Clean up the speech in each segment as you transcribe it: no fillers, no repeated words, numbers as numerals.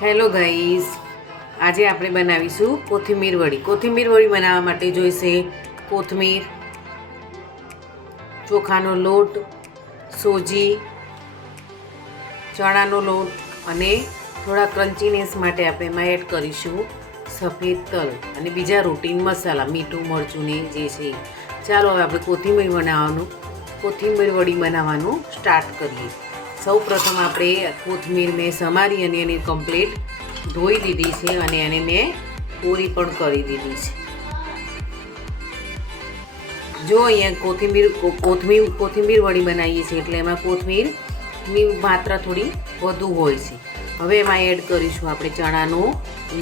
Hello guys, આજે આપણે બનાવીશું કોથમીર વડી. કોથમીર વડી બનાવવા માટે જોઈશે કોથમીર, ચોખાનો લોટ, સોજી, ચણાનો લોટ અને થોડા ક્રન્ચીનેસ માટે આપણે એમાં એડ કરીશું સફેદ તલ અને બીજા રૂટીન મસાલા, મીઠું, મરચું ને જે છે. ચાલો હવે આપણે કોથમીર વડી બનાવવાનું સ્ટાર્ટ કરીએ. સૌ પ્રથમ આપણે કોથમીર મેં સમારી અને એને કમ્પ્લીટ ધોઈ દીધી છે અને એને મેં પૂરી પણ કરી દીધી છે. જો અહીંયા કોથમીર વડી બનાવીએ છીએ એટલે એમાં કોથમીરની માત્રા થોડી વધુ હોય છે. હવે એમાં એડ કરીશું આપણે ચણાનો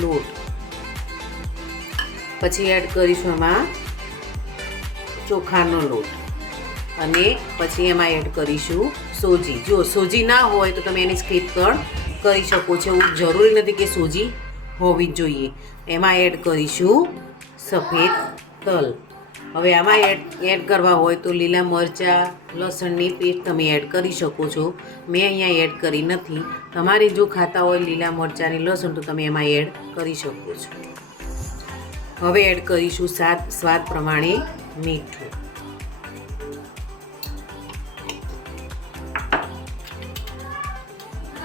લોટ, પછી એડ કરીશું એમાં ચોખાનો લોટ અને પછી એમાં એડ કરીશું સોજી. જો સોજી ના હોય તો તમે એની સ્કીપ પણ કરી શકો છો, એવું જરૂરી નથી કે સોજી હોવી જ જોઈએ. એમાં એડ કરીશું સફેદ તલ. હવે આમાં એડ કરવા હોય તો લીલા મરચાં, લસણની પેસ્ટ તમે એડ કરી શકો છો. મેં અહીંયા એડ કરી નથી. તમારે જો ખાતા હોય લીલા મરચાં અને લસણ તો તમે એમાં એડ કરી શકો છો. હવે એડ કરીશું સ્વાદ પ્રમાણે મીઠું.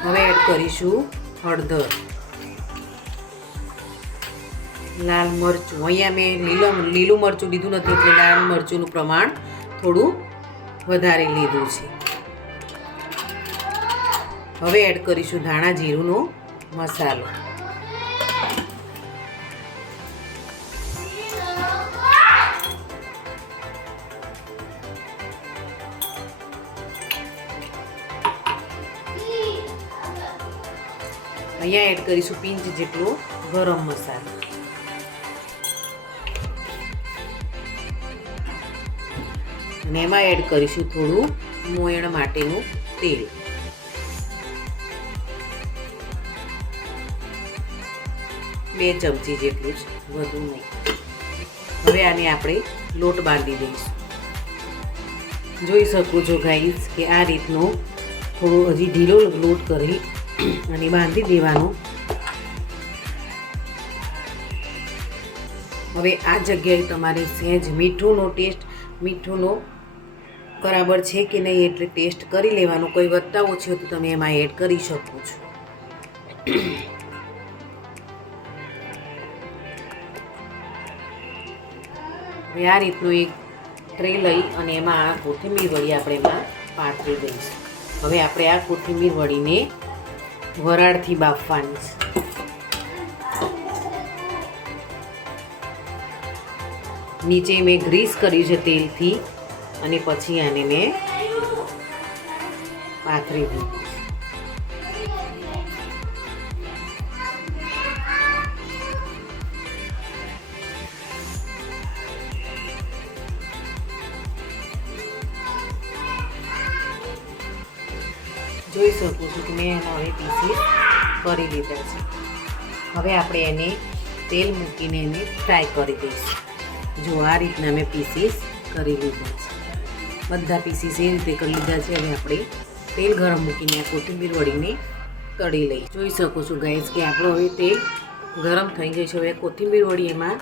હવે એડ કરીશું હળદર, લાલ મરચું. અહીંયા મેં લીલું મરચું લીધું નથી એટલે લાલ મરચુંનું પ્રમાણ થોડું વધારે લીધું છે. હવે એડ કરીશું ધાણા જીરુંનો મસાલો. અહીંયા એડ કરીશું પિંચ જેટલો ગરમ મસાલો. અને એમાં એડ કરીશું થોડું મોયણ માટેનું તેલ. બે ચમચી જેટલું જ, વધુ નહીં. હવે આને આપણે લોટ બાંધી દઈશું. જોઈ શકો છો ગાઈસ કે આ રીતનો થોડો હજી ઢીલો લોટ કરી અને બાંધી દેવાનો. હવે આ જગ્યાએ તમારે સહેજ મીઠુંનો બરાબર છે કે નહીં એટલે ટેસ્ટ કરી લેવાનો. કોઈ વધતા ઓછું તો તમે એમાં એડ કરી શકો છો. હવે આ રીતનું એક ટ્રે લઈ અને એમાં આ કોથમીર વડી આપણે એમાં પાથરી દઈશું. હવે આપણે આ કોથમીર વડીને વરાળથી બાફવાની છે. નીચે મેં ગ્રીસ કર્યું છે તેલથી અને પછી આને મેં પાથરી દીધું. જોઈ શકો છો કે મેં એના હવે પીસીસ કરી લીધા છે. હવે આપણે એને તેલ મૂકીને એને ફ્રાય કરી દઈશું. જો આ રીતના મેં પીસીસ કરી લીધા છે. બધા પીસીસ એ રીતે કરી લીધા છે. હવે આપણે તેલ ગરમ મૂકીને આ કોથમીર વડીને તળી લઈ. જોઈ શકો છો ગાઈસ કે આપણું હવે તેલ ગરમ થઈ ગયું છે. હવે કોથમીર વડી એમાં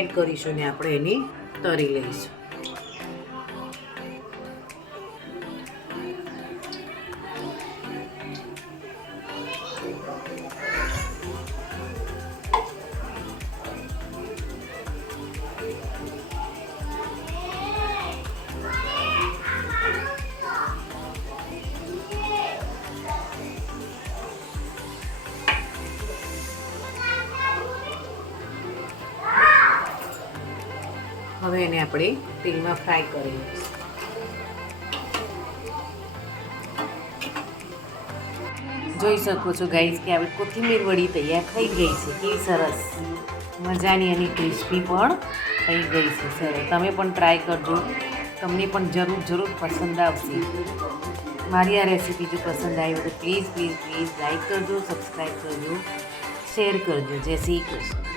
એડ કરીશું ને આપણે એને તળી લઈશું. હવે એને આપણે તેલમાં ફ્રાય કરી લઈશું. જોઈ શકો છો ગાઈસ કે હવે કોથમીર વડી તૈયાર થઈ ગઈ છે. કેવી સરસ મજાની અને ક્રિસ્પી પણ થઈ ગઈ છે. સરસ, તમે પણ ટ્રાય કરજો. તમને પણ જરૂર પસંદ આવશે. મારી આ રેસીપી જો પસંદ આવી તો પ્લીઝ લાઈક કરજો, સબસ્ક્રાઈબ કરજો, શેર કરજો. જય શ્રી કૃષ્ણ.